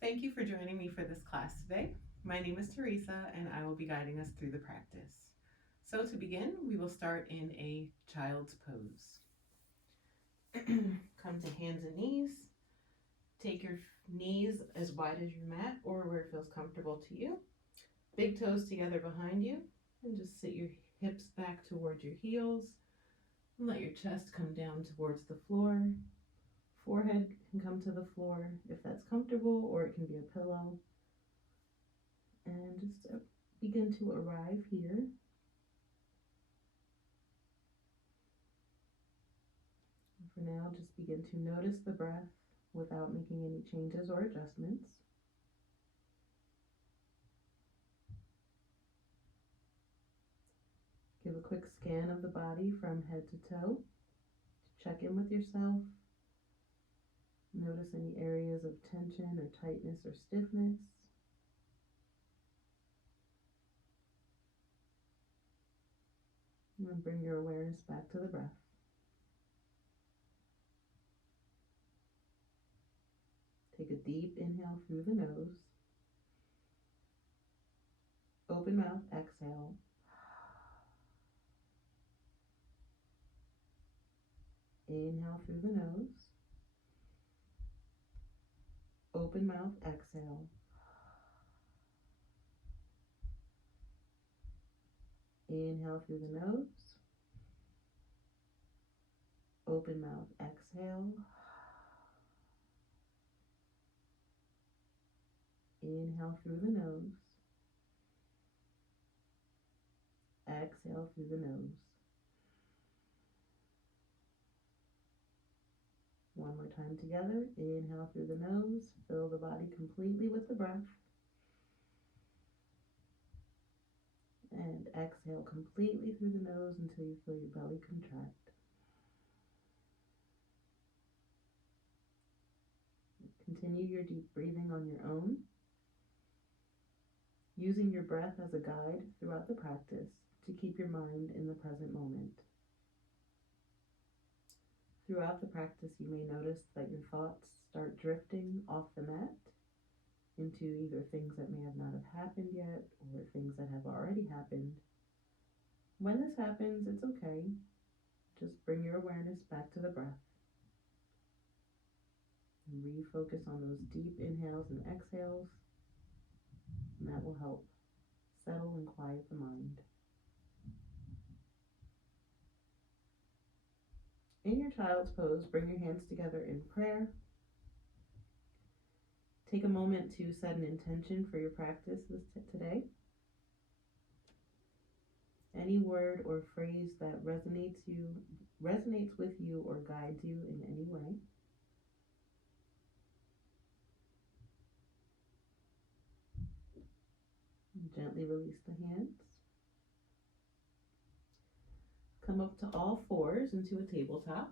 Thank you for joining me for this class today. My name is Teresa and I will be guiding us through the practice. So to begin, we will start in a child's pose. Come to hands and knees. Take your knees as wide as your mat or where it feels comfortable to you. Big toes together behind you and just sit your hips back towards your heels and let your chest come down towards the floor. Forehead can come to the floor if that's comfortable, or it can be a pillow. And just begin to arrive here. For now, just begin to notice the breath without making any changes or adjustments. Give a quick scan of the body from head to toe. Check in with yourself. Notice any areas of tension or tightness or stiffness. And bring your awareness back to the breath. Take a deep inhale through the nose. Open mouth, exhale. Inhale through the nose. Open mouth, exhale. Inhale through the nose. Open mouth, exhale. Inhale through the nose. Exhale through the nose. One more time together. Inhale through the nose. Fill the body completely with the breath. And exhale completely through the nose until you feel your belly contract. Continue your deep breathing on your own, using your breath as a guide throughout the practice to keep your mind in the present moment. Throughout the practice, you may notice that your thoughts start drifting off the mat into either things that may have not have happened yet or things that have already happened. When this happens, it's okay. Just bring your awareness back to the breath. And refocus on those deep inhales and exhales, and that will help settle and quiet the mind. In your child's pose, bring your hands together in prayer. Take a moment to set an intention for your practice today. Any word or phrase that resonates with you or guides you in any way. Gently release the hands. Come up to all fours into a tabletop.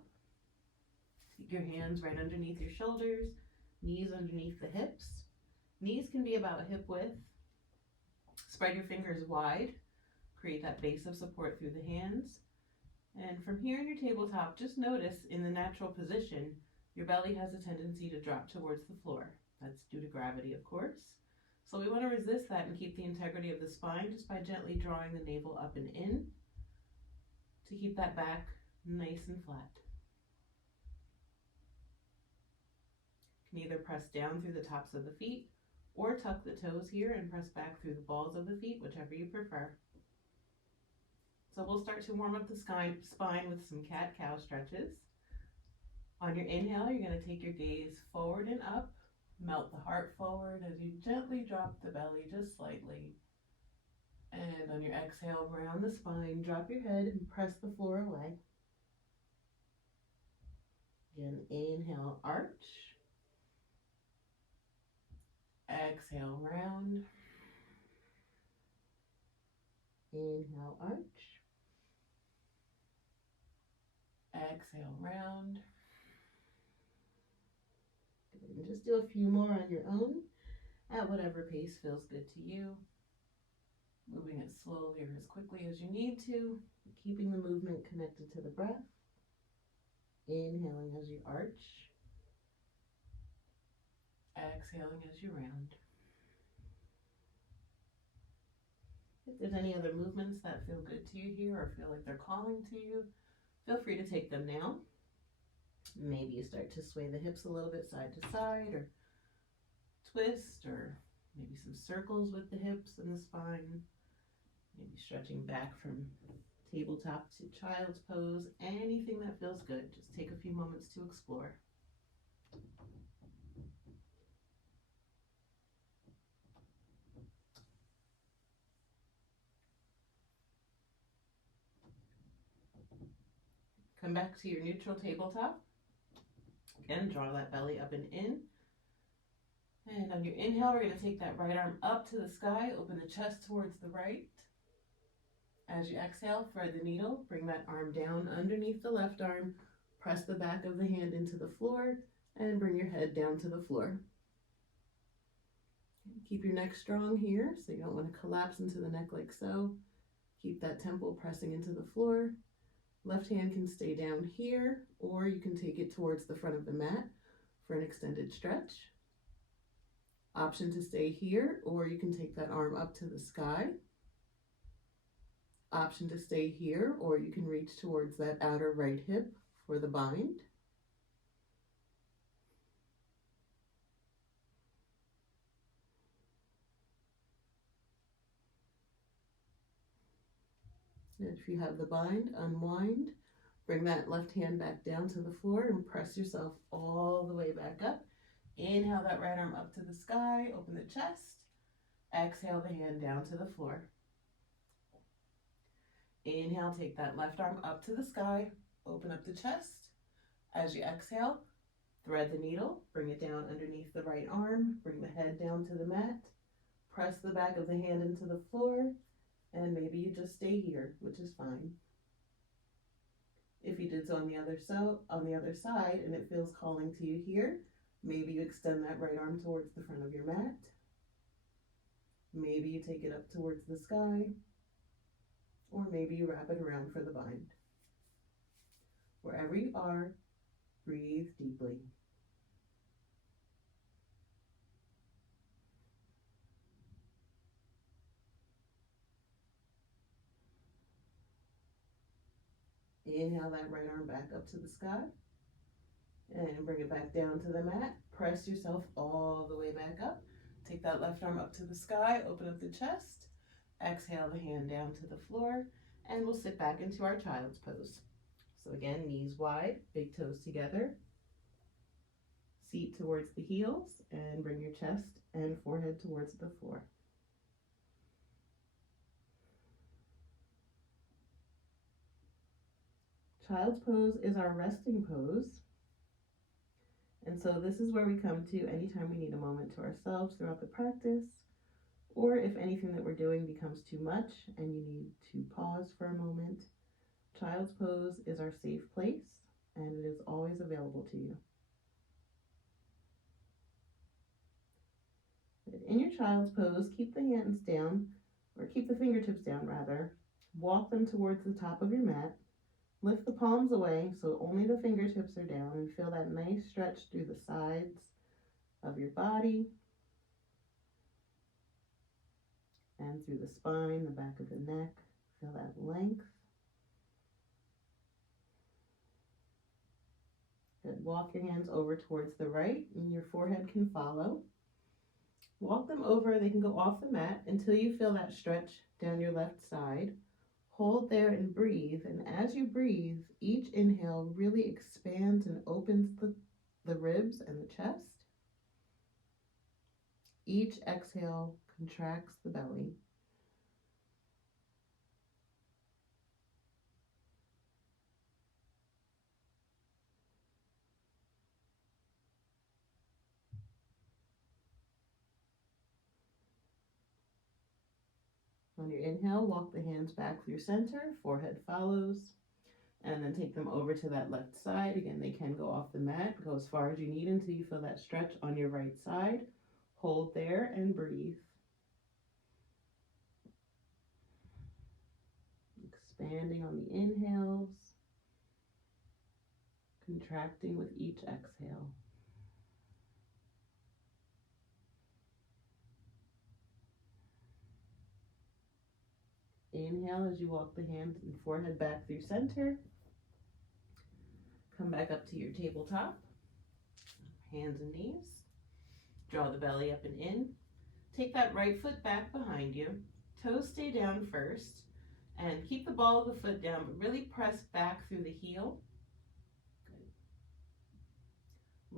Take your hands right underneath your shoulders, knees underneath the hips. Knees can be about hip width. Spread your fingers wide. Create that base of support through the hands. And from here in your tabletop, just notice in the natural position, your belly has a tendency to drop towards the floor. That's due to gravity, of course. So we want to resist that and keep the integrity of the spine just by gently drawing the navel up and in to keep that back nice and flat. You can either press down through the tops of the feet or tuck the toes here and press back through the balls of the feet, whichever you prefer. So we'll start to warm up the spine with some cat-cow stretches. On your inhale, you're going to take your gaze forward and up. Melt the heart forward as you gently drop the belly just slightly. And on your exhale, round the spine, drop your head and press the floor away. Again, inhale, arch. Exhale, round. Inhale, arch. Exhale, round. Good. And just do a few more on your own at whatever pace feels good to you. Moving it slowly or as quickly as you need to, keeping the movement connected to the breath. Inhaling as you arch. Exhaling as you round. If there's any other movements that feel good to you here or feel like they're calling to you, feel free to take them now. Maybe you start to sway the hips a little bit side to side, or twist, or maybe some circles with the hips and the spine. Maybe stretching back from tabletop to child's pose. Anything that feels good. Just take a few moments to explore. Come back to your neutral tabletop. Again, draw that belly up and in. And on your inhale, we're going to take that right arm up to the sky, open the chest towards the right. As you exhale, thread the needle, bring that arm down underneath the left arm, press the back of the hand into the floor, and bring your head down to the floor. Keep your neck strong here, so you don't want to collapse into the neck like so. Keep that temple pressing into the floor. Left hand can stay down here, or you can take it towards the front of the mat for an extended stretch. Option to stay here, or you can take that arm up to the sky. Option to stay here, or you can reach towards that outer right hip for the bind. If you have the bind, unwind. Bring that left hand back down to the floor and press yourself all the way back up. Inhale that right arm up to the sky, open the chest. Exhale the hand down to the floor. Inhale, take that left arm up to the sky, open up the chest. As you exhale, thread the needle, bring it down underneath the right arm, bring the head down to the mat, press the back of the hand into the floor, and maybe you just stay here, which is fine. If you did so on the other side and it feels calling to you here, maybe you extend that right arm towards the front of your mat. Maybe you take it up towards the sky, or maybe you wrap it around for the bind. Wherever you are, breathe deeply. Inhale that right arm back up to the sky and bring it back down to the mat. Press yourself all the way back up. Take that left arm up to the sky, open up the chest. Exhale the hand down to the floor, and we'll sit back into our child's pose. So again, knees wide, big toes together, seat towards the heels, and bring your chest and forehead towards the floor. Child's pose is our resting pose. And so this is where we come to anytime we need a moment to ourselves throughout the practice, or if anything that we're doing becomes too much and you need to pause for a moment. Child's pose is our safe place, and it is always available to you. In your child's pose, keep the hands down, or keep the fingertips down rather. Walk them towards the top of your mat. Lift the palms away so only the fingertips are down, and feel that nice stretch through the sides of your body and through the spine, the back of the neck. Feel that length. Good. Walk your hands over towards the right, and your forehead can follow. Walk them over, they can go off the mat until you feel that stretch down your left side. Hold there and breathe, and as you breathe, each inhale really expands and opens the ribs and the chest. Each exhale contracts the belly. On your inhale, walk the hands back through center, forehead follows, and then take them over to that left side. Again, they can go off the mat, go as far as you need until you feel that stretch on your right side. Hold there and breathe. Expanding on the inhales, contracting with each exhale. Inhale as you walk the hands and forehead back through center. Come back up to your tabletop. Hands and knees. Draw the belly up and in. Take that right foot back behind you. Toes stay down first. And keep the ball of the foot down, but really press back through the heel. Good.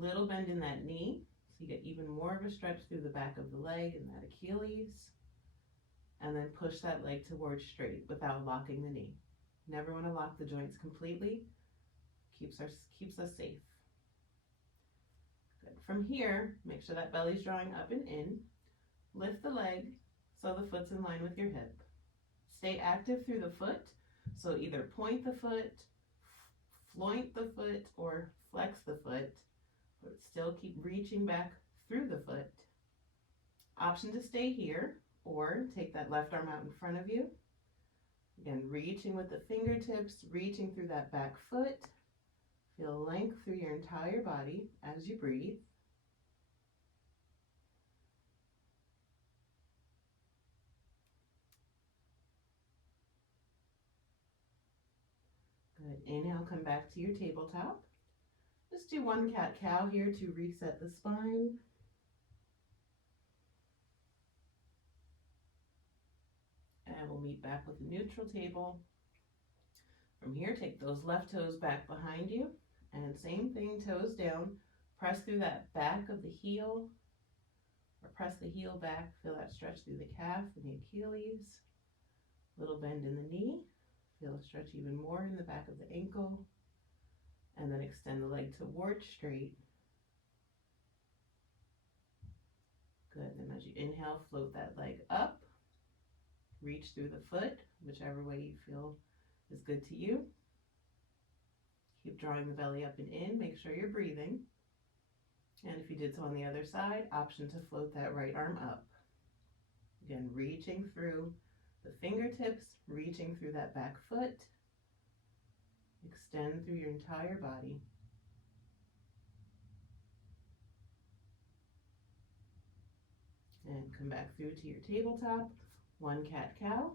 Little bend in that knee, so you get even more of a stretch through the back of the leg and that Achilles. And then push that leg towards straight without locking the knee. Never want to lock the joints completely. Keeps us safe. Good. From here, make sure that belly's drawing up and in. Lift the leg so the foot's in line with your hip. Stay active through the foot, so either point the foot, floint the foot, or flex the foot, but still keep reaching back through the foot. Option to stay here, or take that left arm out in front of you. Again, reaching with the fingertips, reaching through that back foot. Feel length through your entire body as you breathe. Good. Inhale, come back to your tabletop. Just do one cat-cow here to reset the spine. And we'll meet back with a neutral table. From here, take those left toes back behind you. And same thing, toes down. Press through that back of the heel. Or press the heel back. Feel that stretch through the calf and the Achilles. Little bend in the knee. Feel a stretch even more in the back of the ankle. And then extend the leg towards straight. Good. Then as you inhale, float that leg up. Reach through the foot, whichever way you feel is good to you. Keep drawing the belly up and in. Make sure you're breathing. And if you did so on the other side, option to float that right arm up. Again, reaching through the fingertips, reaching through that back foot. Extend through your entire body. And come back through to your tabletop. One cat-cow.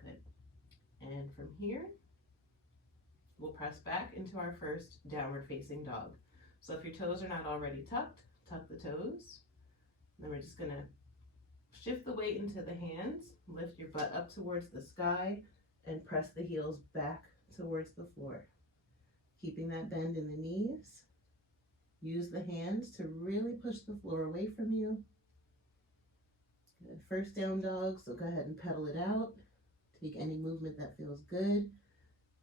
Good. And from here, we'll press back into our first downward facing dog. So if your toes are not already tucked, tuck the toes. Then we're just gonna shift the weight into the hands, lift your butt up towards the sky, and press the heels back towards the floor. Keeping that bend in the knees. Use the hands to really push the floor away from you. Good. First down dog, so go ahead and pedal it out. Take any movement that feels good.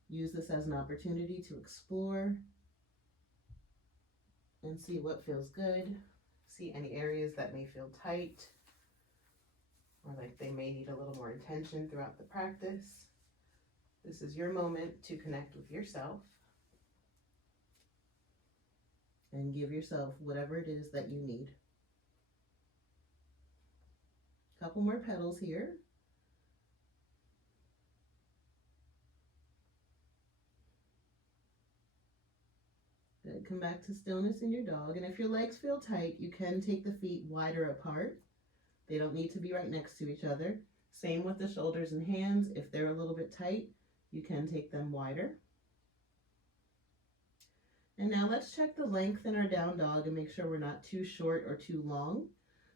Use this as an opportunity to explore and see what feels good. See any areas that may feel tight or like they may need a little more attention throughout the practice. This is your moment to connect with yourself and give yourself whatever it is that you need. Couple more pedals here. Good. Come back to stillness in your dog. And if your legs feel tight, you can take the feet wider apart. They don't need to be right next to each other. Same with the shoulders and hands. If they're a little bit tight, you can take them wider. And now let's check the length in our down dog and make sure we're not too short or too long.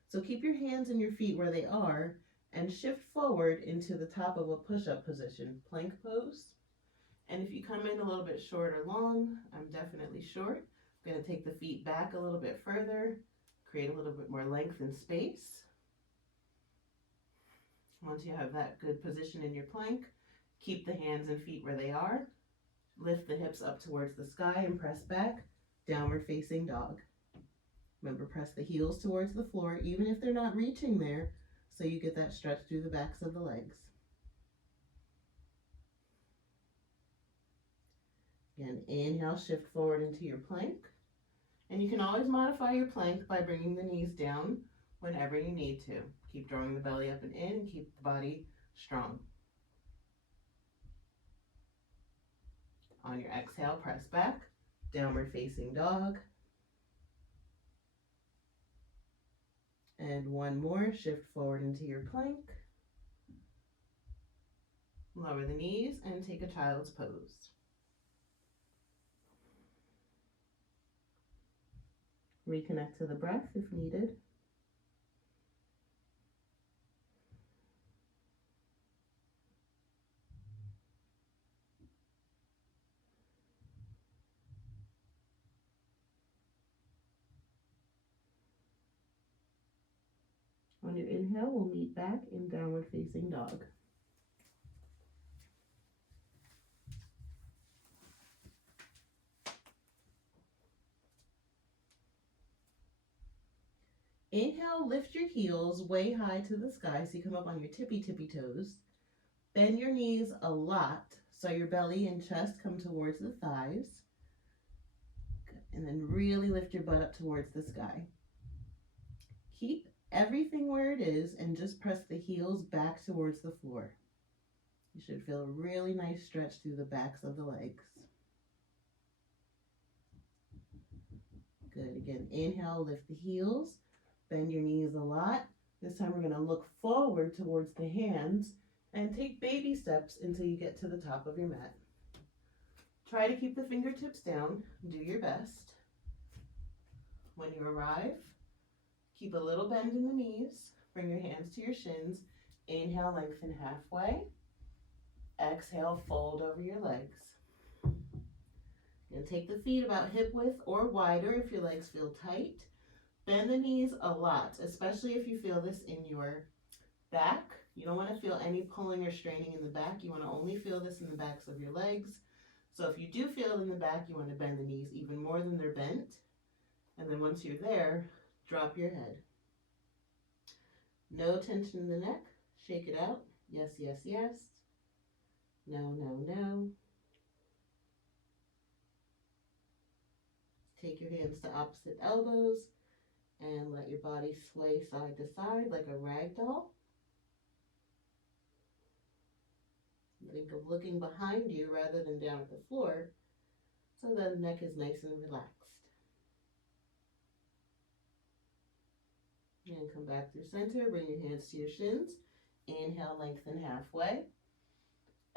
So keep your hands and your feet where they are and shift forward into the top of a push-up position, plank pose. And if you come in a little bit short or long, I'm definitely short. I'm going to take the feet back a little bit further, create a little bit more length and space. Once you have that good position in your plank, keep the hands and feet where they are. Lift the hips up towards the sky and press back, downward facing dog. Remember, press the heels towards the floor, even if they're not reaching there, so you get that stretch through the backs of the legs. Again, inhale, shift forward into your plank. And you can always modify your plank by bringing the knees down whenever you need to. Keep drawing the belly up and in, keep the body strong. On your exhale, press back, Downward facing dog. And one more, shift forward into your plank. Lower the knees and take a child's pose. Reconnect to the breath if needed. On your inhale, we'll meet back in downward facing dog. Inhale, lift your heels way high to the sky so you come up on your tippy toes. Bend your knees a lot so your belly and chest come towards the thighs. Good. And then really lift your butt up towards the sky. Keep everything where it is and just press the heels back towards the floor. You should feel a really nice stretch through the backs of the legs. Good. Again, inhale, lift the heels, bend your knees a lot. This time we're going to look forward towards the hands and take baby steps until you get to the top of your mat. Try to keep the fingertips down. Do your best. When you arrive, keep a little bend in the knees. Bring your hands to your shins. Inhale, lengthen halfway. Exhale, fold over your legs. And take the feet about hip width or wider if your legs feel tight. Bend the knees a lot, especially if you feel this in your back. You don't want to feel any pulling or straining in the back. You want to only feel this in the backs of your legs. So if you do feel it in the back, you want to bend the knees even more than they're bent. And then once you're there, drop your head. No tension in the neck. Shake it out. Yes, yes, yes. No, no, no. Take your hands to opposite elbows and let your body sway side to side like a rag doll. Think of looking behind you rather than down at the floor so the neck is nice and relaxed. And come back through center, bring your hands to your shins. Inhale, lengthen halfway.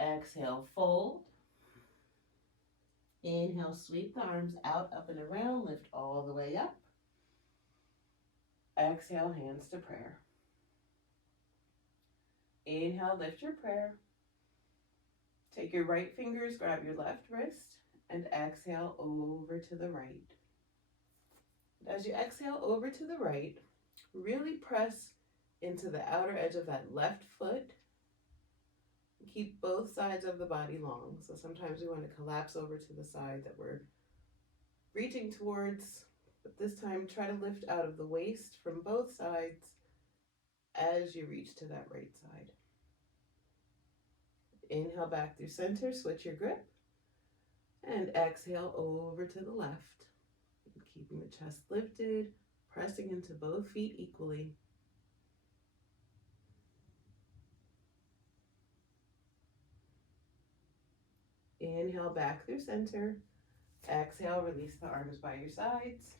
Exhale, fold. Inhale, sweep the arms out, up and around, lift all the way up. Exhale, hands to prayer. Inhale, lift your prayer. Take your right fingers, grab your left wrist, and exhale over to the right. As you exhale over to the right, really press into the outer edge of that left foot. Keep both sides of the body long. So sometimes we want to collapse over to the side that we're reaching towards, but this time try to lift out of the waist from both sides as you reach to that right side. Inhale back through center, switch your grip, and exhale over to the left. Keeping the chest lifted, pressing into both feet equally. Inhale back through center. Exhale, release the arms by your sides.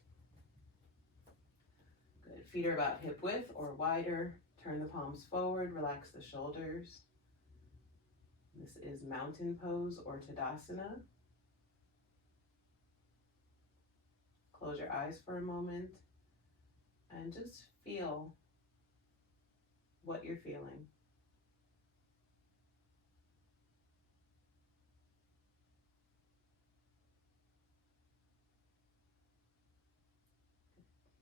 Good. Feet are about hip width or wider. Turn the palms forward, relax the shoulders. This is mountain pose or Tadasana. Close your eyes for a moment and just feel what you're feeling.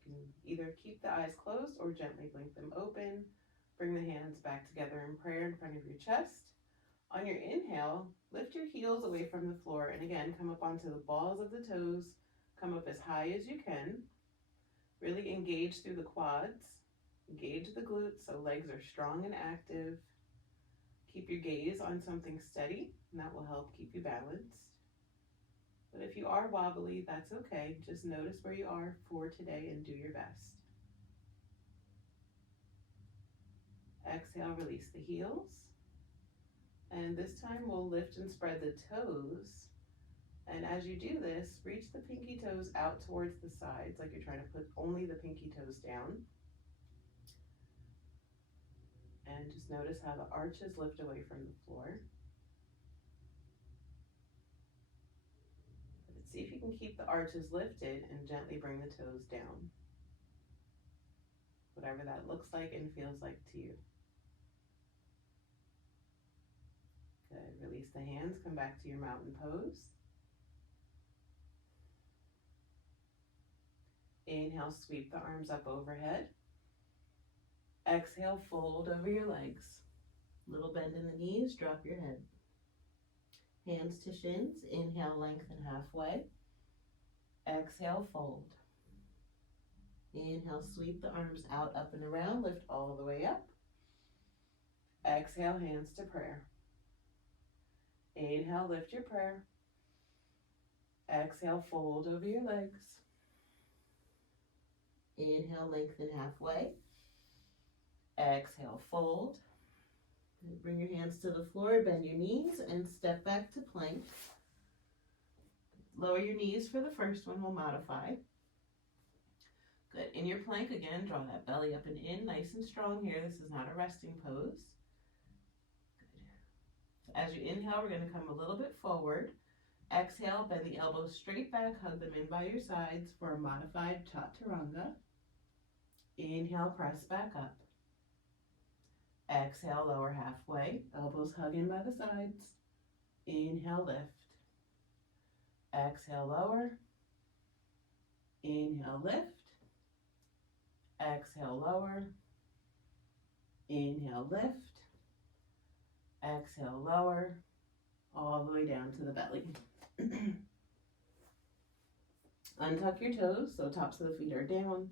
You can either keep the eyes closed or gently blink them open. Bring the hands back together in prayer in front of your chest. On your inhale, lift your heels away from the floor and again, come up onto the balls of the toes. Come up as high as you can. Really engage through the quads. Engage the glutes so legs are strong and active. Keep your gaze on something steady, and that will help keep you balanced. But if you are wobbly, that's okay. Just notice where you are for today and do your best. Exhale, release the heels. And this time we'll lift and spread the toes And as you do this, reach the pinky toes out towards the sides, like you're trying to put only the pinky toes down. And just notice how the arches lift away from the floor. But see if you can keep the arches lifted and gently bring the toes down. Whatever that looks like and feels like to you. Good. Release the hands, come back to your mountain pose. Inhale, sweep the arms up overhead. Exhale, fold over your legs. Little bend in the knees, drop your head. Hands to shins, inhale, lengthen halfway. Exhale, fold. Inhale, sweep the arms out, up and around, lift all the way up. Exhale, hands to prayer. Inhale, lift your prayer. Exhale, fold over your legs. Inhale, lengthen halfway. Exhale, fold. Bring your hands to the floor, bend your knees, and step back to plank. Lower your knees for the first one, we'll modify. Good. In your plank, again, draw that belly up and in, nice and strong here. This is not a resting pose. Good. So as you inhale, we're going to come a little bit forward. Exhale, bend the elbows straight back, hug them in by your sides for a modified chaturanga. Inhale, press back up. Exhale, lower halfway, elbows hug in by the sides. Inhale, lift. Exhale, lower. Inhale, lift. Exhale, lower. Inhale, lift. Exhale, lower. All the way down to the belly. Untuck your toes, so tops of the feet are down.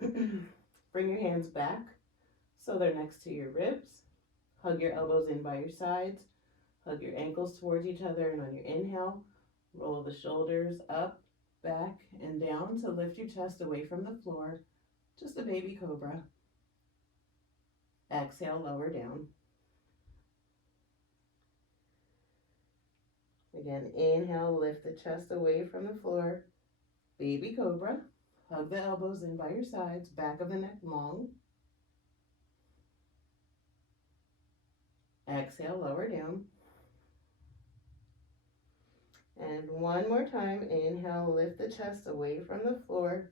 Bring your hands back so they're next to your ribs. Hug your elbows in by your sides. Hug your ankles towards each other, and on your inhale, roll the shoulders up, back, and down to lift your chest away from the floor. Just a baby cobra. Exhale, lower down. Again, inhale, lift the chest away from the floor. Baby cobra. Hug the elbows in by your sides, back of the neck long. Exhale, lower down. And one more time, inhale, lift the chest away from the floor.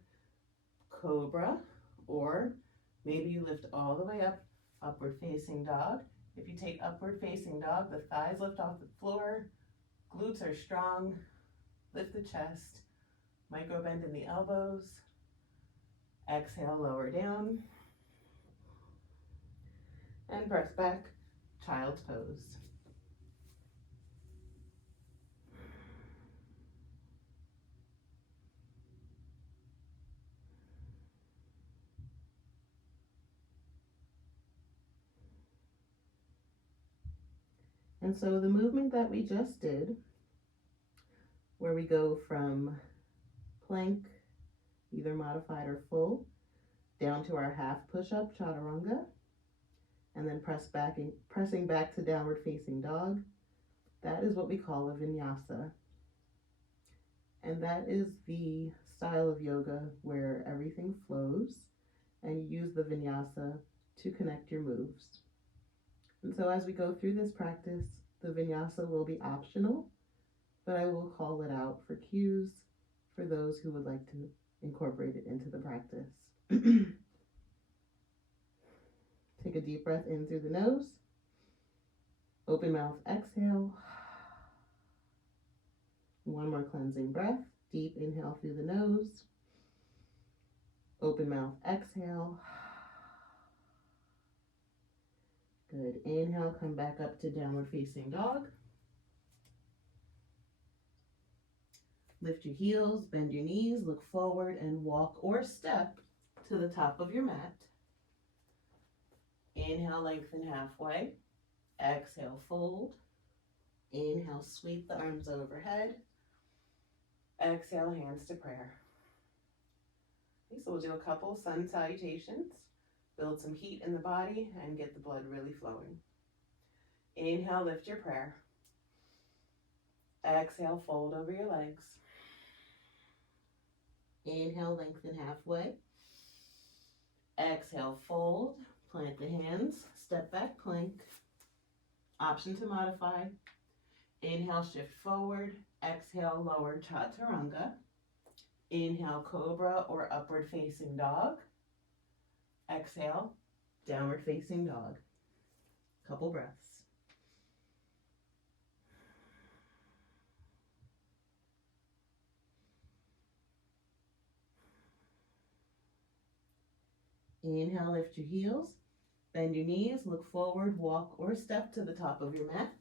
Cobra, or maybe you lift all the way up, upward facing dog. If you take upward facing dog, the thighs lift off the floor, glutes are strong, lift the chest, micro bend in the elbows. Exhale, lower down. And press back, child's pose. And so the movement that we just did, where we go from plank, either modified or full, down to our half push-up chaturanga, and then pressing back to downward facing dog, that is what we call a vinyasa. And that is the style of yoga where everything flows, and you use the vinyasa to connect your moves. And so as we go through this practice, the vinyasa will be optional, but I will call it out for cues for those who would like to incorporate it into the practice. Take a deep breath in through the nose. Open mouth, exhale. One more cleansing breath. Deep inhale through the nose. Open mouth, exhale. Good. Inhale, come back up to downward facing dog. Lift your heels, bend your knees, look forward, and walk or step to the top of your mat. Inhale, lengthen halfway. Exhale, fold. Inhale, sweep the arms overhead. Exhale, hands to prayer. Okay, so we'll do a couple sun salutations. Build some heat in the body and get the blood really flowing. Inhale, lift your prayer. Exhale, fold over your legs. Inhale, lengthen halfway. Exhale, fold. Plant the hands, step back plank. Option to modify. Inhale, shift forward. Exhale, lower chaturanga. Inhale, cobra or upward facing dog. Exhale, downward facing dog. Couple breaths. Inhale, lift your heels. Bend your knees, look forward, walk or step to the top of your mat.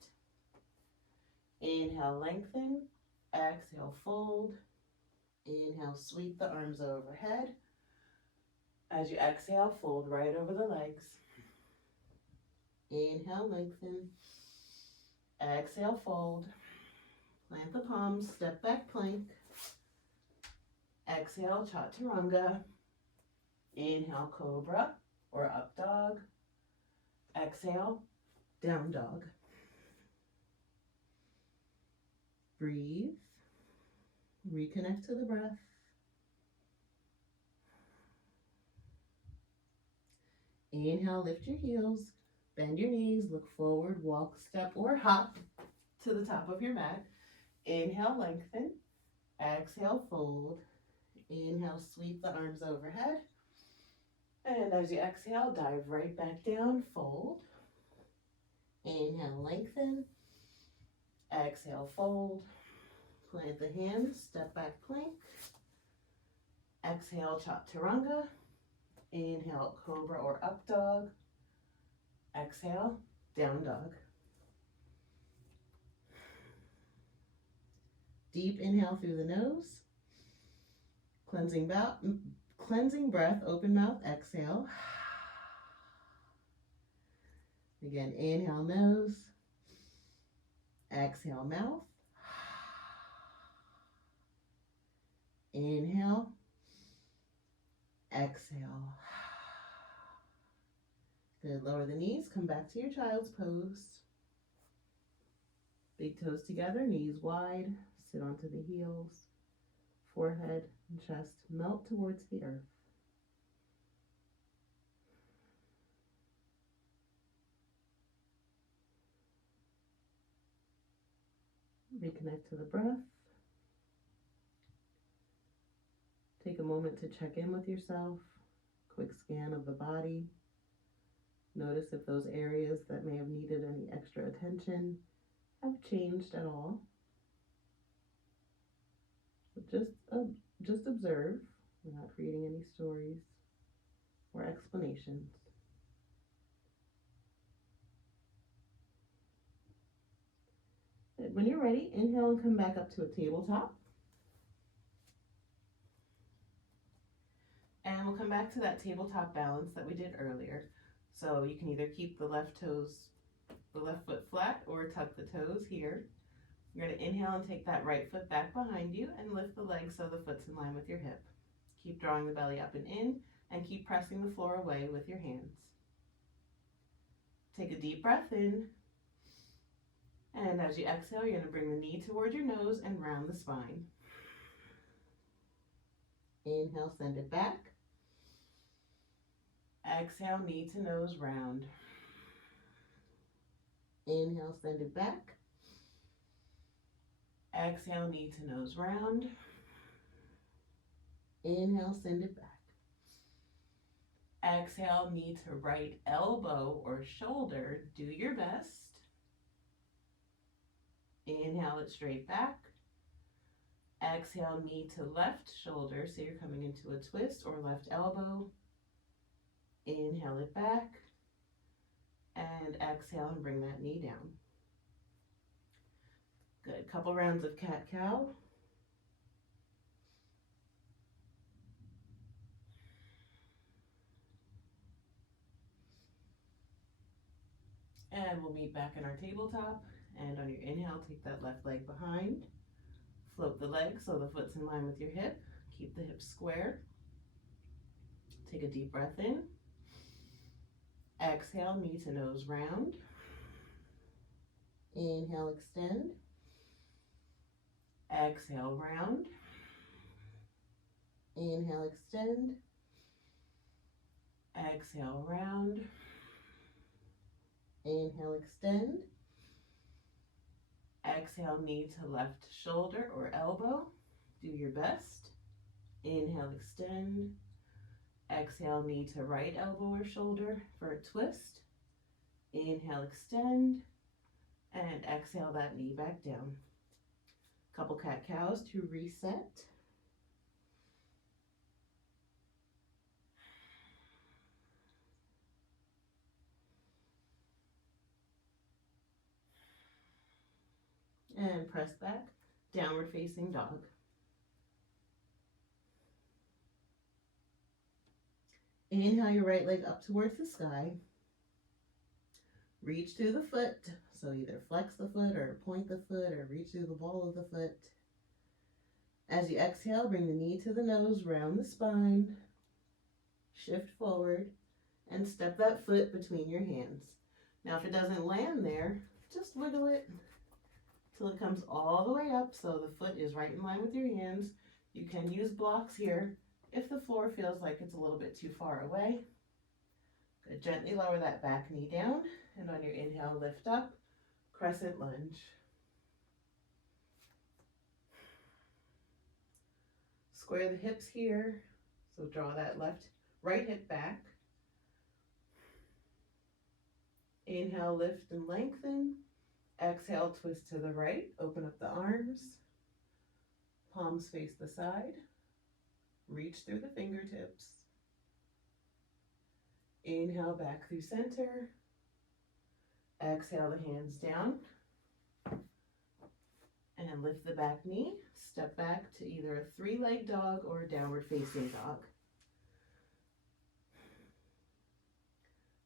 Inhale, lengthen. Exhale, fold. Inhale, sweep the arms overhead. As you exhale, fold right over the legs. Inhale, lengthen. Exhale, fold. Plant the palms, step back plank. Exhale, chaturanga. Inhale, cobra or up dog. Exhale, down dog. Breathe. Reconnect to the breath. Inhale, lift your heels. Bend your knees, look forward, walk, step, or hop to the top of your mat. Inhale, lengthen. Exhale, fold. Inhale, sweep the arms overhead. And as you exhale, dive right back down, fold. Inhale, lengthen. Exhale, fold. Plant the hands, step back plank. Exhale, chaturanga. Inhale, cobra or up dog. Exhale, down dog. Deep inhale through the nose. Cleansing breath, open mouth, exhale. Again, inhale nose. Exhale mouth. Inhale. Exhale. Good. Lower the knees. Come back to your child's pose. Big toes together, knees wide. Sit onto the heels. Forehead and chest melt towards the earth. Reconnect to the breath. Take a moment to check in with yourself. Quick scan of the body. Notice if those areas that may have needed any extra attention have changed at all. Just observe. We're not creating any stories or explanations. When you're ready, inhale and come back up to a tabletop. And we'll come back to that tabletop balance that we did earlier. So you can either keep the left foot flat or tuck the toes here. You're going to inhale and take that right foot back behind you and lift the leg so the foot's in line with your hip. Keep drawing the belly up and in and keep pressing the floor away with your hands. Take a deep breath in. And as you exhale, you're going to bring the knee toward your nose and round the spine. Inhale, send it back. Exhale, knee to nose round. Inhale, send it back. Exhale, knee to nose round. Inhale, send it back. Exhale, knee to right elbow or shoulder. Do your best. Inhale it straight back. Exhale, knee to left shoulder. So you're coming into a twist or left elbow. Inhale it back. And exhale and bring that knee down. Good. Couple rounds of cat-cow. And we'll meet back in our tabletop. And on your inhale, take that left leg behind. Float the leg so the foot's in line with your hip. Keep the hips square. Take a deep breath in. Exhale, knee to nose round. Inhale, extend. Exhale, round. Inhale, extend. Exhale, round. Inhale, extend. Exhale, knee to left shoulder or elbow. Do your best. Inhale, extend. Exhale, knee to right elbow or shoulder for a twist. Inhale, extend. And exhale that knee back down. Couple cat-cows to reset. And press back, downward facing dog. Inhale your right leg up towards the sky. Reach through the foot, so either flex the foot or point the foot or reach through the ball of the foot. As you exhale, bring the knee to the nose, round the spine, shift forward, and step that foot between your hands. Now if it doesn't land there, just wiggle it till it comes all the way up so the foot is right in line with your hands. You can use blocks here if the floor feels like it's a little bit too far away. Good. Gently lower that back knee down, and on your inhale, lift up, crescent lunge. Square the hips here, so draw that right hip back. Inhale, lift and lengthen. Exhale, twist to the right, open up the arms. Palms face the side. Reach through the fingertips. Inhale, back through center. Exhale the hands down. And lift the back knee. Step back to either a three-leg dog or a downward facing dog.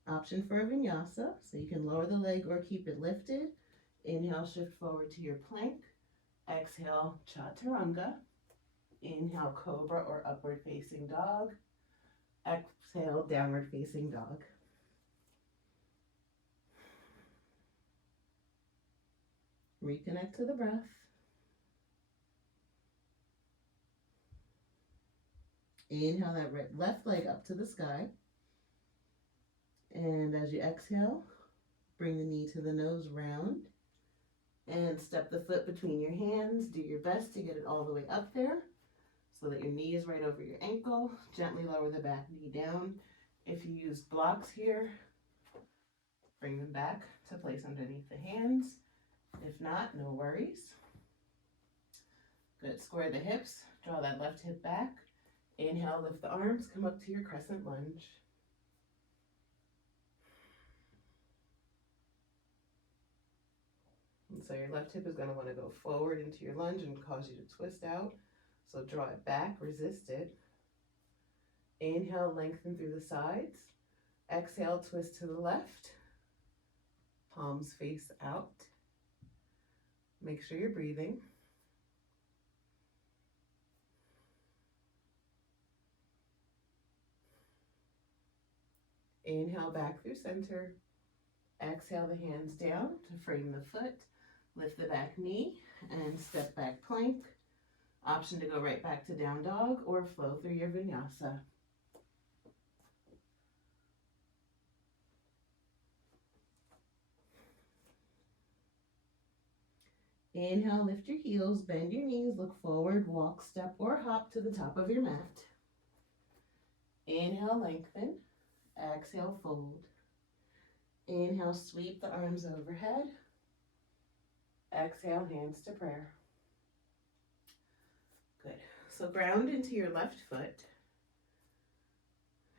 Option for a vinyasa, so you can lower the leg or keep it lifted. Inhale, shift forward to your plank. Exhale, chaturanga. Inhale, cobra or upward facing dog. Exhale, downward facing dog. Reconnect to the breath. Inhale that left leg up to the sky. And as you exhale, bring the knee to the nose, round. And step the foot between your hands. Do your best to get it all the way up there so that your knee is right over your ankle. Gently lower the back knee down. If you use blocks here, bring them back to place underneath the hands. If not, no worries. Good. Square the hips. Draw that left hip back. Inhale, lift the arms. Come up to your crescent lunge. And so your left hip is going to want to go forward into your lunge and cause you to twist out. So draw it back, resist it. Inhale, lengthen through the sides. Exhale, twist to the left. Palms face out. Make sure you're breathing. Inhale, back through center. Exhale the hands down to frame the foot. Lift the back knee and step back plank. Option to go right back to down dog or flow through your vinyasa. Inhale, lift your heels, bend your knees, look forward, walk, step, or hop to the top of your mat. Inhale, lengthen. Exhale, fold. Inhale, sweep the arms overhead. Exhale, hands to prayer. Good. So ground into your left foot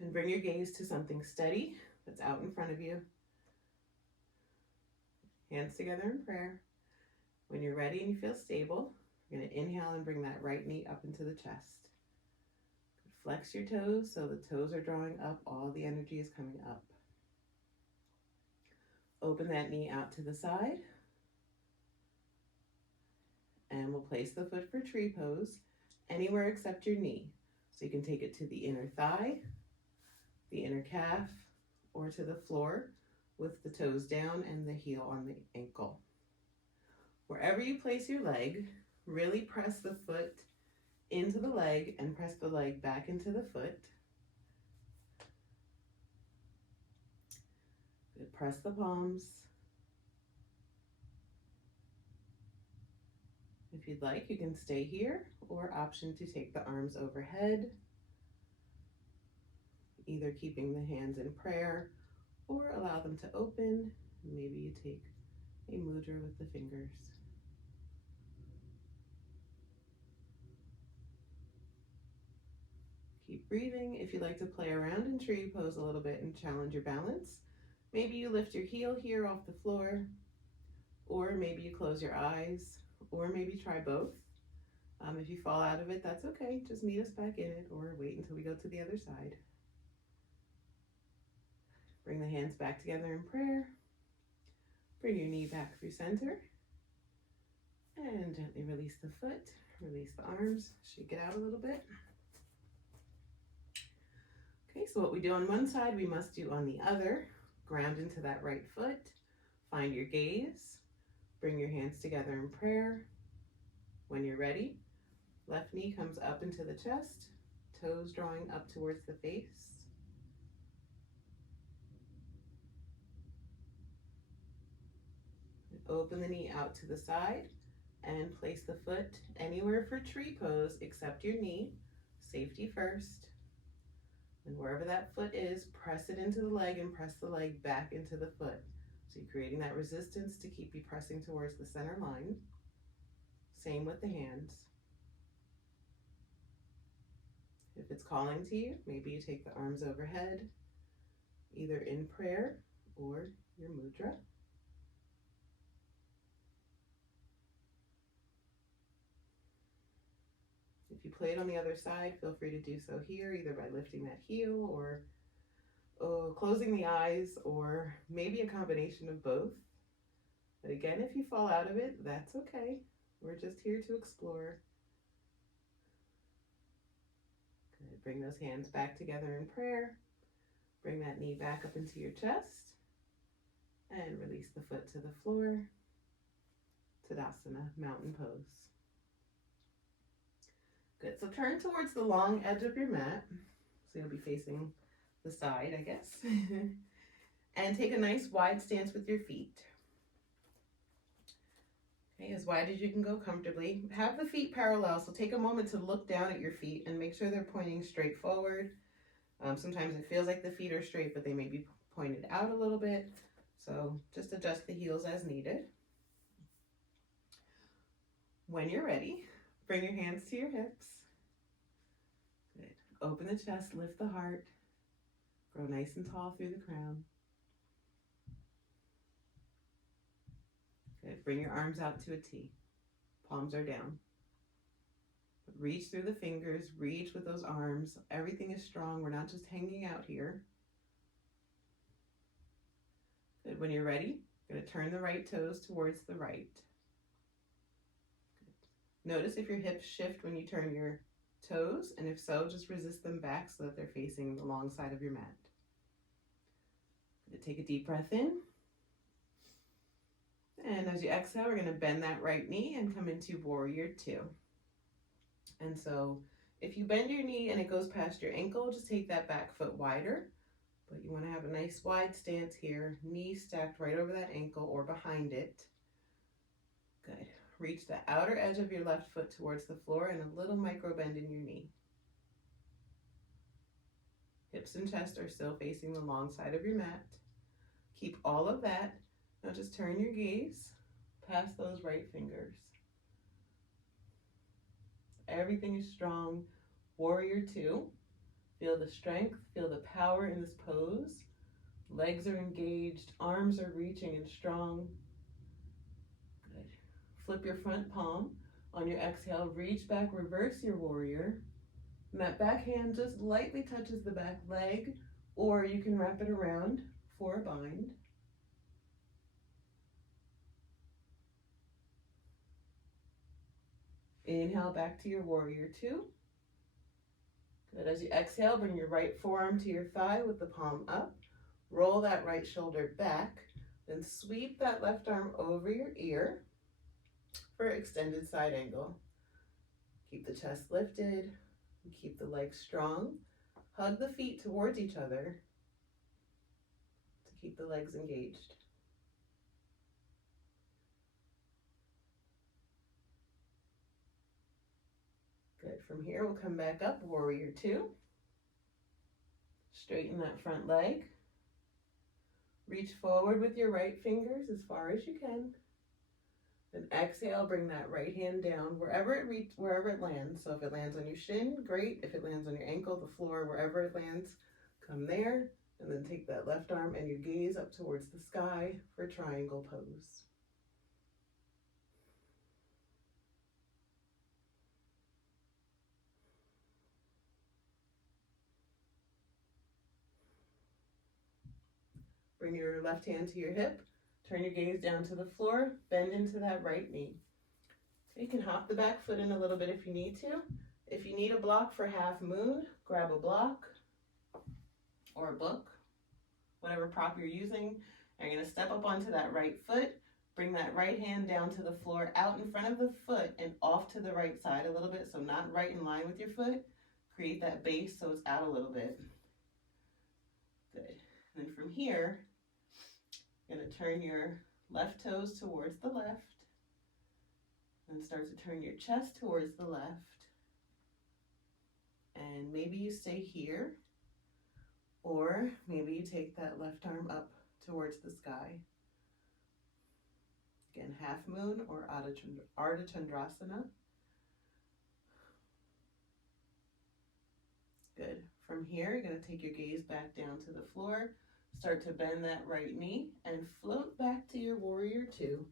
and bring your gaze to something steady that's out in front of you. Hands together in prayer. When you're ready and you feel stable, you're going to inhale and bring that right knee up into the chest. Flex your toes so the toes are drawing up, all the energy is coming up. Open that knee out to the side. And we'll place the foot for tree pose anywhere except your knee. So you can take it to the inner thigh, the inner calf, or to the floor with the toes down and the heel on the ankle. Wherever you place your leg, Really press the foot into the leg and press the leg back into the foot. Good. Press the palms. If you'd like, you can stay here or option to take the arms overhead, either keeping the hands in prayer or allow them to open. Maybe you take a mudra with the fingers. Keep breathing. If you'd like to play around in tree pose a little bit and challenge your balance, maybe you lift your heel here off the floor, or maybe you close your eyes, or maybe try both. If you fall out of it, that's okay. Just meet us back in it or wait until we go to the other side. Bring the hands back together in prayer. Bring your knee back through center. And gently release the foot, release the arms, shake it out a little bit. Okay, so what we do on one side, we must do on the other. Ground into that right foot, find your gaze, bring your hands together in prayer. When you're ready, left knee comes up into the chest, toes drawing up towards the face. Open the knee out to the side and place the foot anywhere for tree pose except your knee. Safety first. And wherever that foot is, press it into the leg and press the leg back into the foot. So you're creating that resistance to keep you pressing towards the center line. Same with the hands. If it's calling to you, maybe you take the arms overhead, either in prayer or your mudra. If you play it on the other side, feel free to do so here, either by lifting that heel or closing the eyes, or maybe a combination of both. But again, if you fall out of it, that's okay. We're just here to explore. Good. Bring those hands back together in prayer. Bring that knee back up into your chest. And release the foot to the floor. Tadasana, mountain pose. Good, so turn towards the long edge of your mat. So you'll be facing the side, I guess. And take a nice wide stance with your feet. Okay, as wide as you can go comfortably. Have the feet parallel, so take a moment to look down at your feet and make sure they're pointing straight forward. Sometimes it feels like the feet are straight, but they may be pointed out a little bit. So just adjust the heels as needed. When you're ready, bring your hands to your hips. Good. Open the chest, lift the heart. Grow nice and tall through the crown. Good. Bring your arms out to a T. Palms are down. Reach through the fingers, reach with those arms. Everything is strong. We're not just hanging out here. Good. When you're ready, you're going to turn the right toes towards the right. Good. Notice if your hips shift when you turn your toes, and if so, just resist them back so that they're facing the long side of your mat. Good. Take a deep breath in. And as you exhale, we're going to bend that right knee and come into warrior two. And so if you bend your knee and it goes past your ankle, just take that back foot wider. But you want to have a nice wide stance here, knee stacked right over that ankle or behind it. Good. Reach the outer edge of your left foot towards the floor and a little micro bend in your knee. Hips and chest are still facing the long side of your mat. Keep all of that. Now just turn your gaze past those right fingers. Everything is strong. Warrior two. Feel the strength, feel the power in this pose. Legs are engaged, arms are reaching and strong. Good. Flip your front palm. On your exhale, reach back, reverse your warrior. And that back hand just lightly touches the back leg, or you can wrap it around for a bind. Inhale back to your warrior two. Good. As you exhale, bring your right forearm to your thigh with the palm up. Roll that right shoulder back. Then sweep that left arm over your ear. for extended side angle. Keep the chest lifted, and keep the legs strong. Hug the feet towards each other to keep the legs engaged. Good. From here, we'll come back up, warrior two. Straighten that front leg. Reach forward with your right fingers as far as you can. Then exhale, bring that right hand down wherever it lands. So if it lands on your shin, great. If it lands on your ankle, the floor, wherever it lands, come there. And then take that left arm and your gaze up towards the sky for triangle pose. Bring your left hand to your hip. Turn your gaze down to the floor. Bend into that right knee. You can hop the back foot in a little bit if you need to. If you need a block for half moon, grab a block or a book, whatever prop you're using. And you're going to step up onto that right foot. Bring that right hand down to the floor, out in front of the foot and off to the right side a little bit. So not right in line with your foot. Create that base so it's out a little bit. Good. And then from here, you're going to turn your left toes towards the left. And start to turn your chest towards the left. And maybe you stay here. Or maybe you take that left arm up towards the sky. Again, half moon or Ardha Chandrasana. Good. From here, you're going to take your gaze back down to the floor. Start to bend that right knee and float back to your warrior two.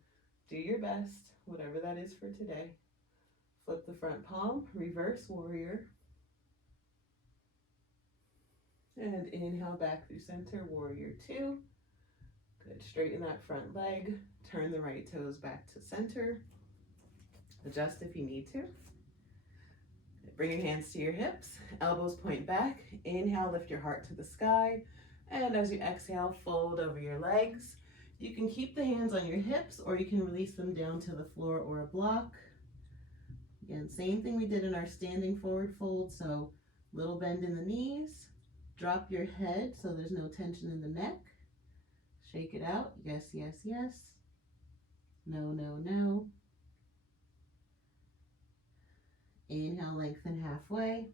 Do your best, whatever that is for today. Flip the front palm, reverse warrior. And inhale back through center, warrior two. Good. Straighten that front leg. Turn the right toes back to center. Adjust if you need to. Bring your hands to your hips. Elbows point back. Inhale, lift your heart to the sky. And as you exhale, fold over your legs. You can keep the hands on your hips or you can release them down to the floor or a block. Again, same thing we did in our standing forward fold. So little bend in the knees. Drop your head so there's no tension in the neck. Shake it out. Yes, yes, yes. No, no, no. Inhale, lengthen halfway.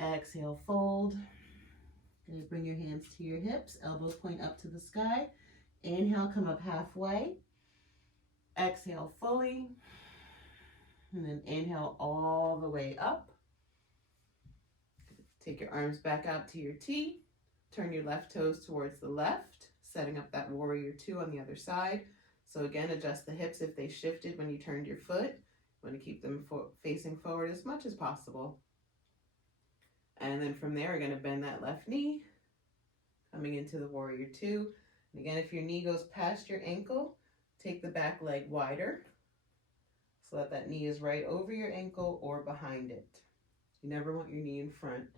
Exhale, fold. Good. Bring your hands to your hips. Elbows point up to the sky. Inhale, come up halfway. Exhale fully. And then inhale all the way up. Take your arms back out to your T. Turn your left toes towards the left, setting up that warrior two on the other side. So again, adjust the hips if they shifted when you turned your foot. You want to keep them facing forward as much as possible. And then from there, we're going to bend that left knee, coming into the warrior two. And again, if your knee goes past your ankle, take the back leg wider so that that knee is right over your ankle or behind it. You never want your knee in front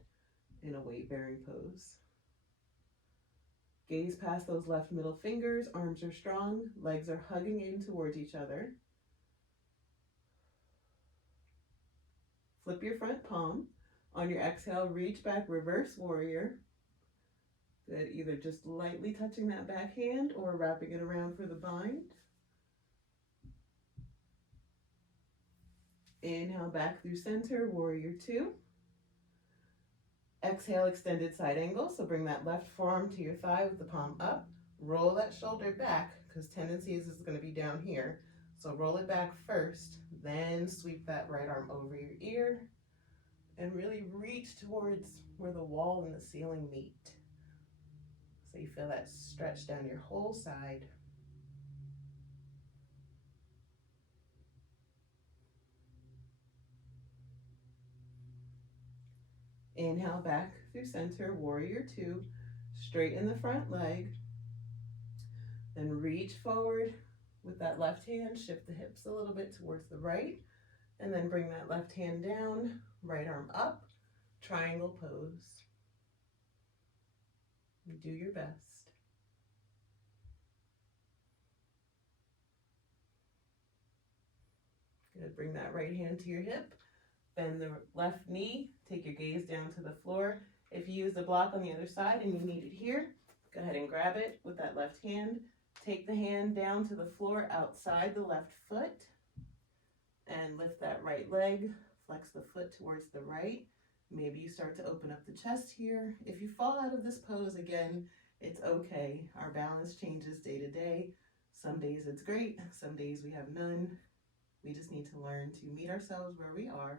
in a weight-bearing pose. Gaze past those left middle fingers, arms are strong, legs are hugging in towards each other. Flip your front palm. On your exhale, reach back, reverse warrior. Good, either just lightly touching that back hand or wrapping it around for the bind. Inhale back through center, warrior two. Exhale, extended side angle. So bring that left forearm to your thigh with the palm up. Roll that shoulder back because tendency is it's going to be down here. So roll it back first, then sweep that right arm over your ear and really reach towards where the wall and the ceiling meet. So you feel that stretch down your whole side. Inhale back through center, warrior two. Straighten the front leg. Then reach forward with that left hand. Shift the hips a little bit towards the right. And then bring that left hand down, right arm up. Triangle pose. Do your best. Good, bring that right hand to your hip, bend the left knee, take your gaze down to the floor. If you use the block on the other side and you need it here, go ahead and grab it with that left hand. Take the hand down to the floor outside the left foot and lift that right leg, flex the foot towards the right. Maybe you start to open up the chest here. If you fall out of this pose again, it's okay. Our balance changes day to day. Some days it's great, some days we have none. We just need to learn to meet ourselves where we are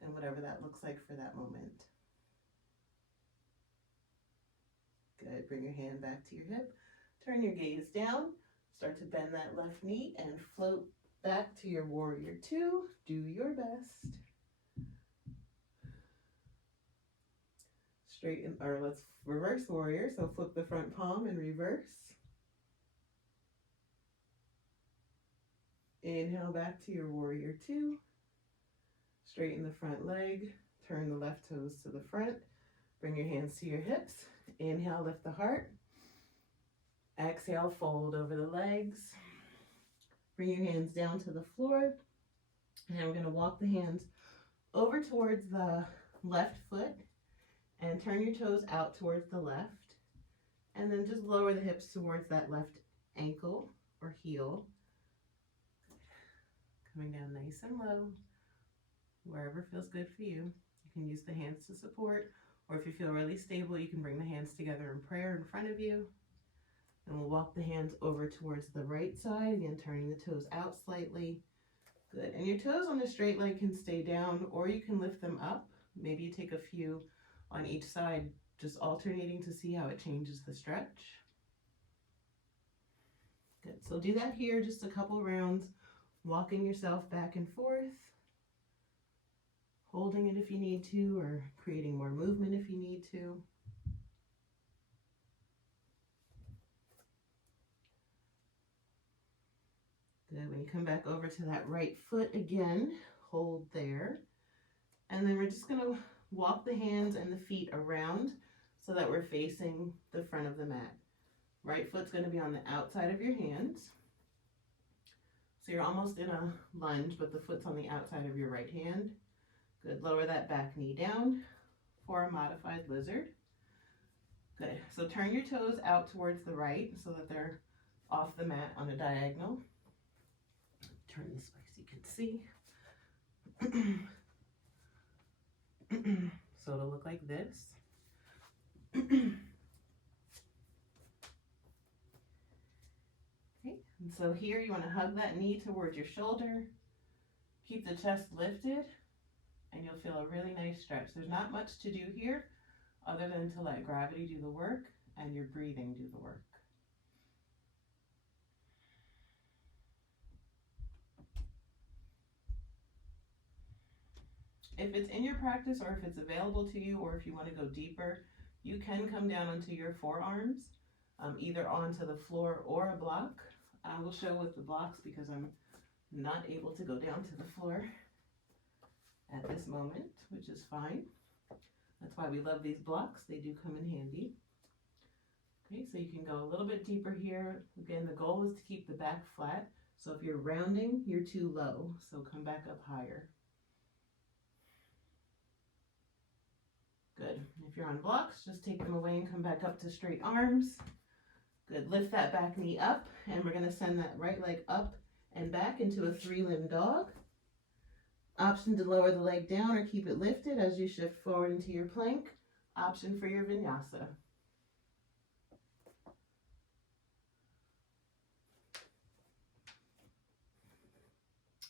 and whatever that looks like for that moment. Good, bring your hand back to your hip, turn your gaze down, start to bend that left knee and float back to your warrior two. Do your best. Straighten, or let's reverse warrior. So flip the front palm and reverse. Inhale back to your warrior two. Straighten the front leg, turn the left toes to the front. Bring your hands to your hips. Inhale, lift the heart. Exhale, fold over the legs. Bring your hands down to the floor. And we're gonna walk the hands over towards the left foot and turn your toes out towards the left. And then just lower the hips towards that left ankle or heel. Coming down nice and low, wherever feels good for you. You can use the hands to support, or if you feel really stable, you can bring the hands together in prayer in front of you. And we'll walk the hands over towards the right side, again, turning the toes out slightly. Good, and your toes on the straight leg can stay down, or you can lift them up. Maybe you take a few on each side, just alternating to see how it changes the stretch. Good, so do that here, just a couple rounds, walking yourself back and forth, holding it if you need to, or creating more movement if you need to. Good, when you come back over to that right foot again, hold there. And then we're just gonna walk the hands and the feet around so that we're facing the front of the mat. Right foot's gonna be on the outside of your hands. So you're almost in a lunge, but the foot's on the outside of your right hand. Good, lower that back knee down for a modified lizard. Good, so turn your toes out towards the right so that they're off the mat on a diagonal. Turn this way so you can see. So it'll look like this. Okay, and so here you want to hug that knee towards your shoulder. Keep the chest lifted and you'll feel a really nice stretch. There's not much to do here other than to let gravity do the work and your breathing do the work. If it's in your practice or if it's available to you or if you want to go deeper, you can come down onto your forearms, either onto the floor or a block. I will show with the blocks because I'm not able to go down to the floor at this moment, which is fine. That's why we love these blocks. They do come in handy. Okay, so you can go a little bit deeper here. Again, the goal is to keep the back flat. So if you're rounding, you're too low. So come back up higher. Good. If you're on blocks, just take them away and come back up to straight arms. Good. Lift that back knee up, and we're going to send that right leg up and back into a three-limb dog. Option to lower the leg down or keep it lifted as you shift forward into your plank. Option for your vinyasa.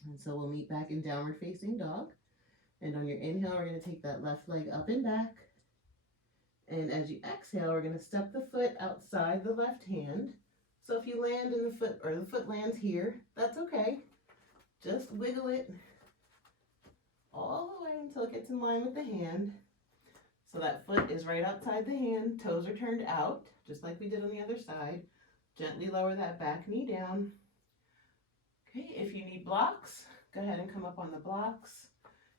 And so we'll meet back in downward facing dog. And on your inhale, we're going to take that left leg up and back. And as you exhale, we're going to step the foot outside the left hand. So if you land in the foot, or the foot lands here, that's okay. Just wiggle it all the way until it gets in line with the hand. So that foot is right outside the hand, toes are turned out, just like we did on the other side. Gently lower that back knee down. Okay, if you need blocks, go ahead and come up on the blocks.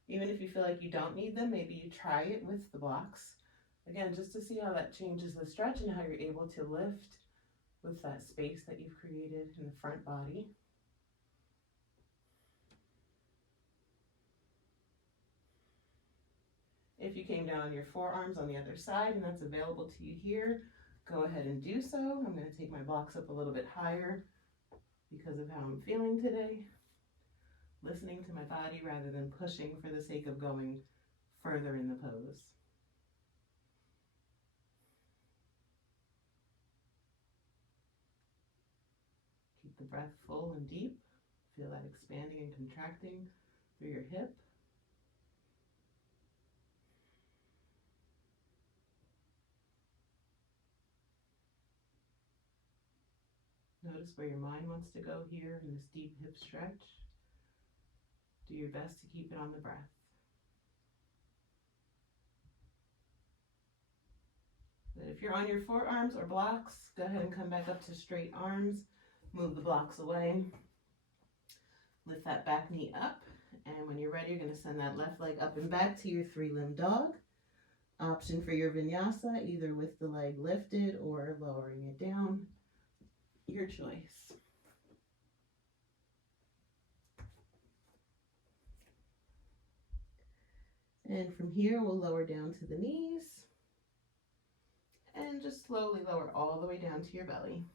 Even if you feel like you don't need them, maybe you try it with the blocks. Again, just to see how that changes the stretch and how you're able to lift with that space that you've created in the front body. If you came down on your forearms on the other side and that's available to you here, go ahead and do so. I'm going to take my blocks up a little bit higher because of how I'm feeling today. Listening to my body rather than pushing for the sake of going further in the pose. Keep the breath full and deep. Feel that expanding and contracting through your hip. Notice where your mind wants to go here in this deep hip stretch. Do your best to keep it on the breath. But if you're on your forearms or blocks, go ahead and come back up to straight arms. Move the blocks away. Lift that back knee up. And when you're ready, you're going to send that left leg up and back to your three-limb dog. Option for your vinyasa, either with the leg lifted or lowering it down. Your choice. And from here, we'll lower down to the knees. And just slowly lower all the way down to your belly.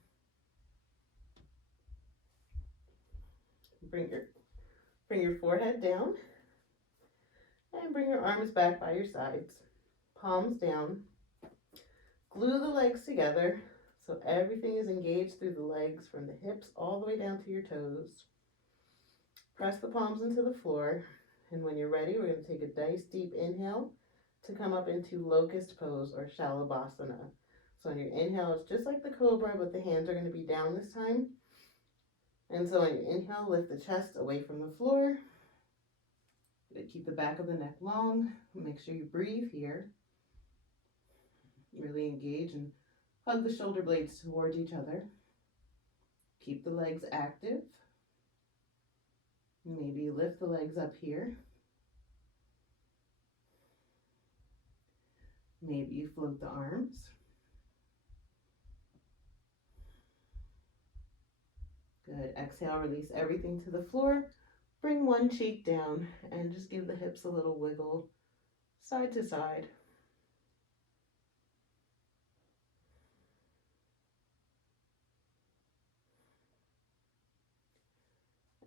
Bring your forehead down. And bring your arms back by your sides. Palms down. Glue the legs together so everything is engaged through the legs from the hips all the way down to your toes. Press the palms into the floor. And when you're ready, we're going to take a nice deep inhale to come up into locust pose or shalabhasana. So on your inhale, it's just like the cobra, but the hands are going to be down this time. And so on your inhale, lift the chest away from the floor. Keep the back of the neck long. Make sure you breathe here. Really engage and hug the shoulder blades towards each other. Keep the legs active. Maybe lift the legs up here. Maybe you float the arms. Good. Exhale, release everything to the floor. Bring one cheek down and just give the hips a little wiggle side to side.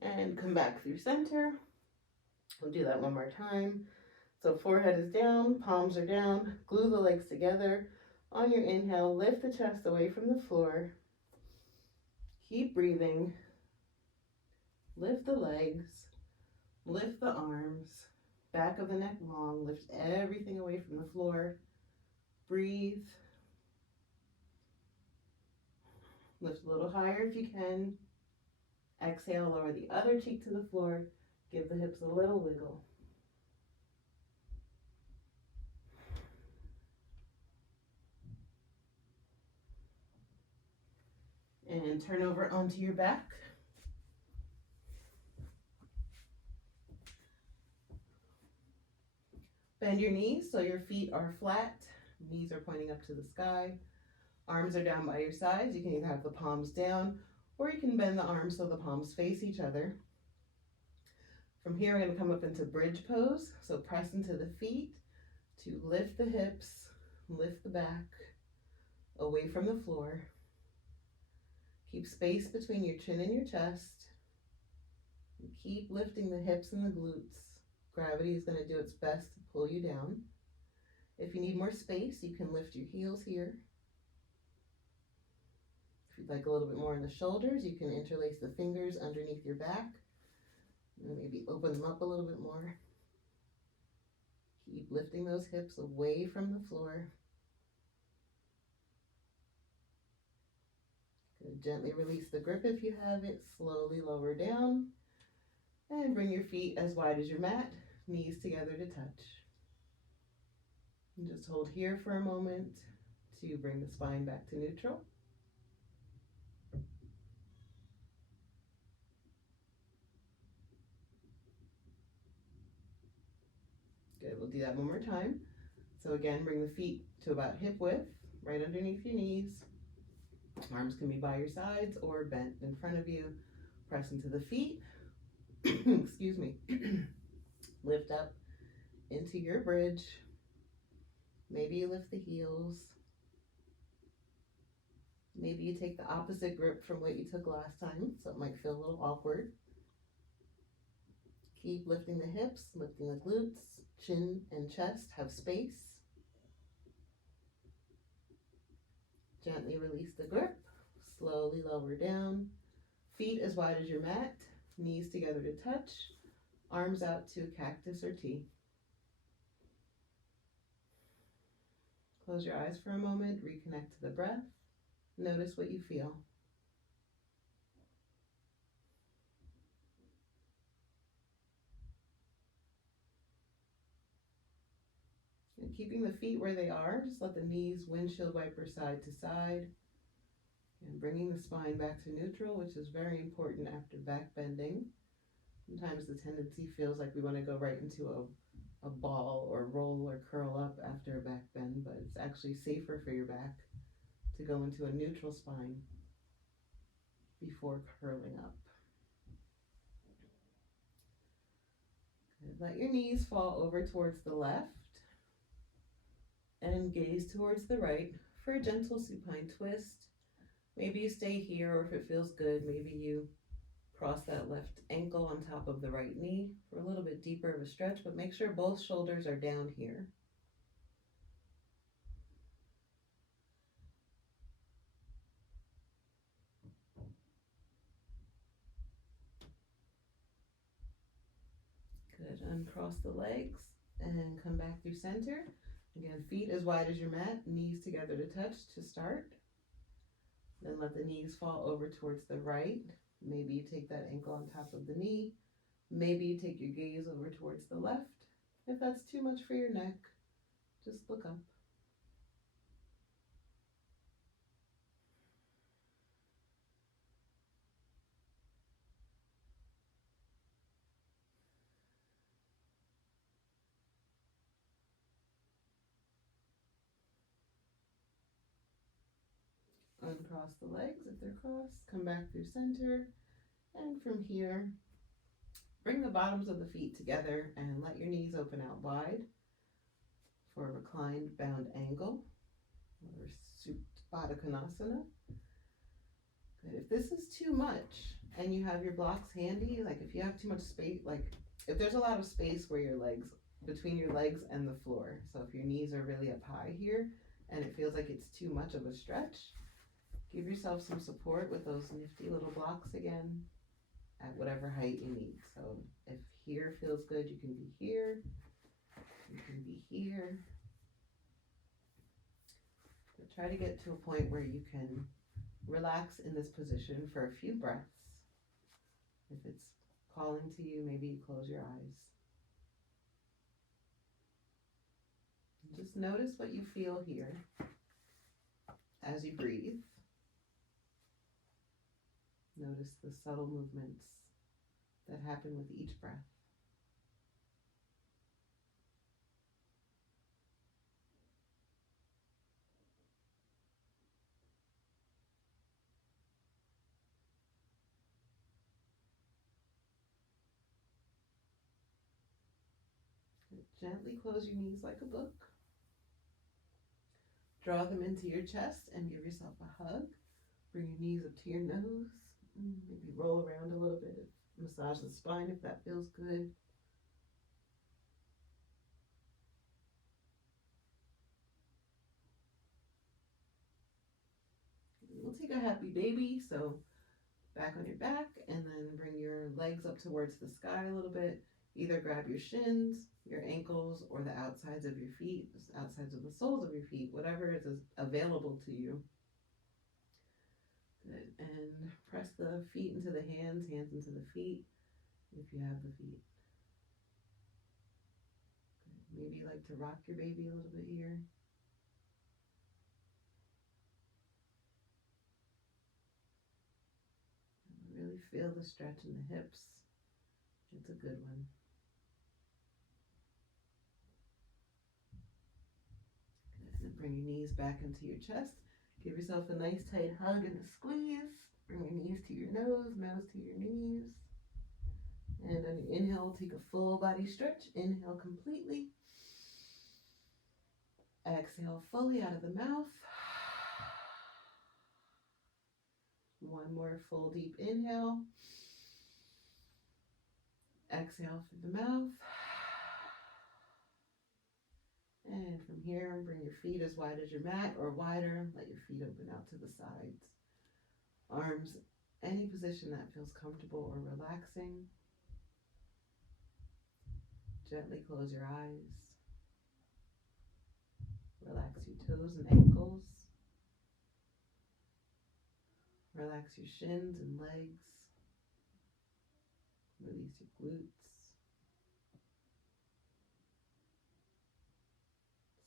And come back through center. We'll do that one more time. So forehead is down, palms are down, glue the legs together. On your inhale, lift the chest away from the floor. Keep breathing. Lift the legs, lift the arms, back of the neck long, lift everything away from the floor. Breathe. Lift a little higher if you can. Exhale, lower the other cheek to the floor. Give the hips a little wiggle. And turn over onto your back. Bend your knees so your feet are flat. Knees are pointing up to the sky. Arms are down by your sides. You can either have the palms down or you can bend the arms so the palms face each other. From here, we're going to come up into bridge pose. So press into the feet to lift the hips, lift the back away from the floor. Keep space between your chin and your chest. And keep lifting the hips and the glutes. Gravity is going to do its best to pull you down. If you need more space, you can lift your heels here. If you'd like a little bit more in the shoulders, you can interlace the fingers underneath your back. And maybe open them up a little bit more. Keep lifting those hips away from the floor. Gently release the grip if you have it. Slowly lower down. And bring your feet as wide as your mat. Knees together to touch. And just hold here for a moment to bring the spine back to neutral. Good, we'll do that one more time. So again, bring the feet to about hip width, right underneath your knees. Arms can be by your sides or bent in front of you. Press into the feet. Excuse me. Lift up into your bridge. Maybe you lift the heels. Maybe you take the opposite grip from what you took last time, so it might feel a little awkward. Keep lifting the hips, lifting the glutes, chin and chest have space. Gently release the grip, slowly lower down. Feet as wide as your mat, knees together to touch, arms out to cactus or T. Close your eyes for a moment, reconnect to the breath. Notice what you feel. And keeping the feet where they are, just let the knees windshield wiper side to side. And bringing the spine back to neutral, which is very important after back bending. Sometimes the tendency feels like we want to go right into a ball or roll or curl up after a back bend, but it's actually safer for your back to go into a neutral spine before curling up. Good. Let your knees fall over towards the left and gaze towards the right for a gentle supine twist. Maybe you stay here, or if it feels good, maybe you cross that left ankle on top of the right knee for a little bit deeper of a stretch, but make sure both shoulders are down here. Good. Uncross the legs and come back through center. Again, feet as wide as your mat, knees together to touch to start. Then let the knees fall over towards the right. Maybe you take that ankle on top of the knee. Maybe you take your gaze over towards the left. If that's too much for your neck, just look up. Uncross the legs if they're crossed. Come back through center. And from here, bring the bottoms of the feet together and let your knees open out wide for a reclined bound angle or Supta Konasana. Good. If this is too much and you have your blocks handy, like if you have too much space, like if there's a lot of space where your legs, between your legs and the floor, so if your knees are really up high here and it feels like it's too much of a stretch, give yourself some support with those nifty little blocks again at whatever height you need. So if here feels good, you can be here, you can be here. But try to get to a point where you can relax in this position for a few breaths. If it's calling to you, maybe you close your eyes. Just notice what you feel here as you breathe. Notice the subtle movements that happen with each breath. Gently close your knees like a book. Draw them into your chest and give yourself a hug. Bring your knees up to your nose. Maybe roll around a little bit. Massage the spine if that feels good. We'll take a happy baby. So back on your back and then bring your legs up towards the sky a little bit. Either grab your shins, your ankles, or the outsides of your feet, outsides of the soles of your feet, whatever is available to you. Good. And press the feet into the hands, hands into the feet, if you have the feet. Good. Maybe you like to rock your baby a little bit here. And really feel the stretch in the hips. It's a good one. Good. And bring your knees back into your chest. Give yourself a nice tight hug and a squeeze. Bring your knees to your nose, nose to your knees. And on your inhale, take a full body stretch. Inhale completely. Exhale fully out of the mouth. One more full deep inhale. Exhale through the mouth. And from here, bring your feet as wide as your mat or wider. Let your feet open out to the sides. Arms, any position that feels comfortable or relaxing. Gently close your eyes. Relax your toes and ankles. Relax your shins and legs. Release your glutes.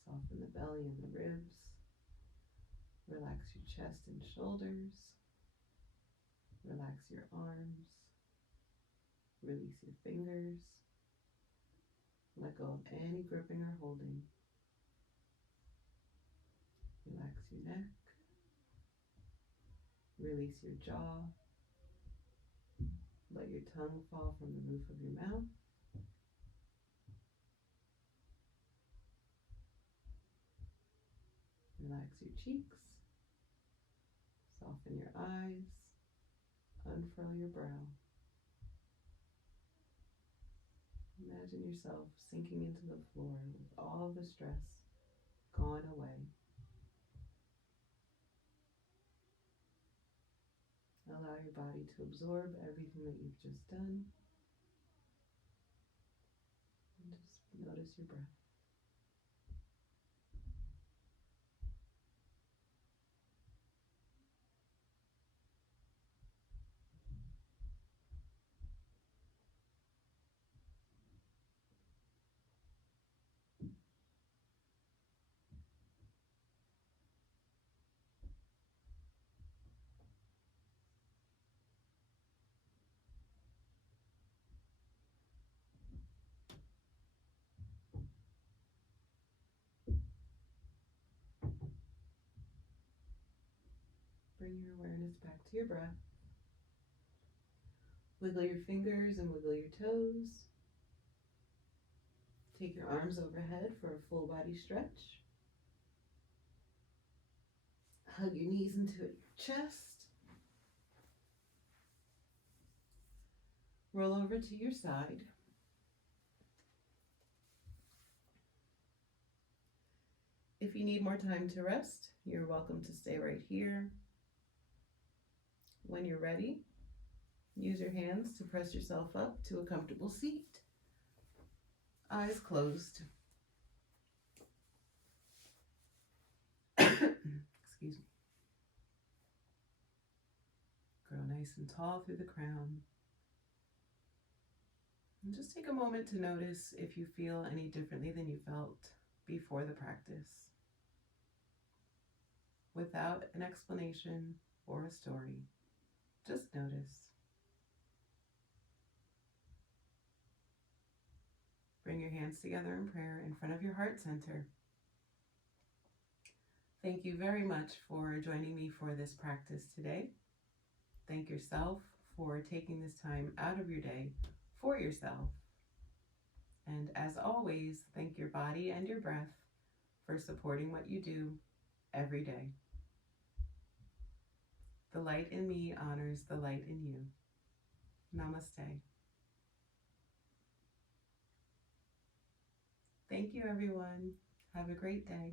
Soften the belly and the ribs. Relax your chest and shoulders. Relax your arms. Release your fingers. Let go of any gripping or holding. Relax your neck. Release your jaw. Let your tongue fall from the roof of your mouth. Relax your cheeks. Soften your eyes. Unfurl your brow. Imagine yourself sinking into the floor with all of the stress gone away. Allow your body to absorb everything that you've just done. And just notice your breath. Bring your awareness back to your breath. Wiggle your fingers and wiggle your toes. Take your arms overhead for a full body stretch. Hug your knees into your chest. Roll over to your side. If you need more time to rest, you're welcome to stay right here. When you're ready, use your hands to press yourself up to a comfortable seat. Eyes closed. Excuse me. Grow nice and tall through the crown. And just take a moment to notice if you feel any differently than you felt before the practice. Without an explanation or a story, just notice. Bring your hands together in prayer in front of your heart center. Thank you very much for joining me for this practice today. Thank yourself for taking this time out of your day for yourself. And as always, thank your body and your breath for supporting what you do every day. The light in me honors the light in you. Namaste. Thank you, everyone. Have a great day.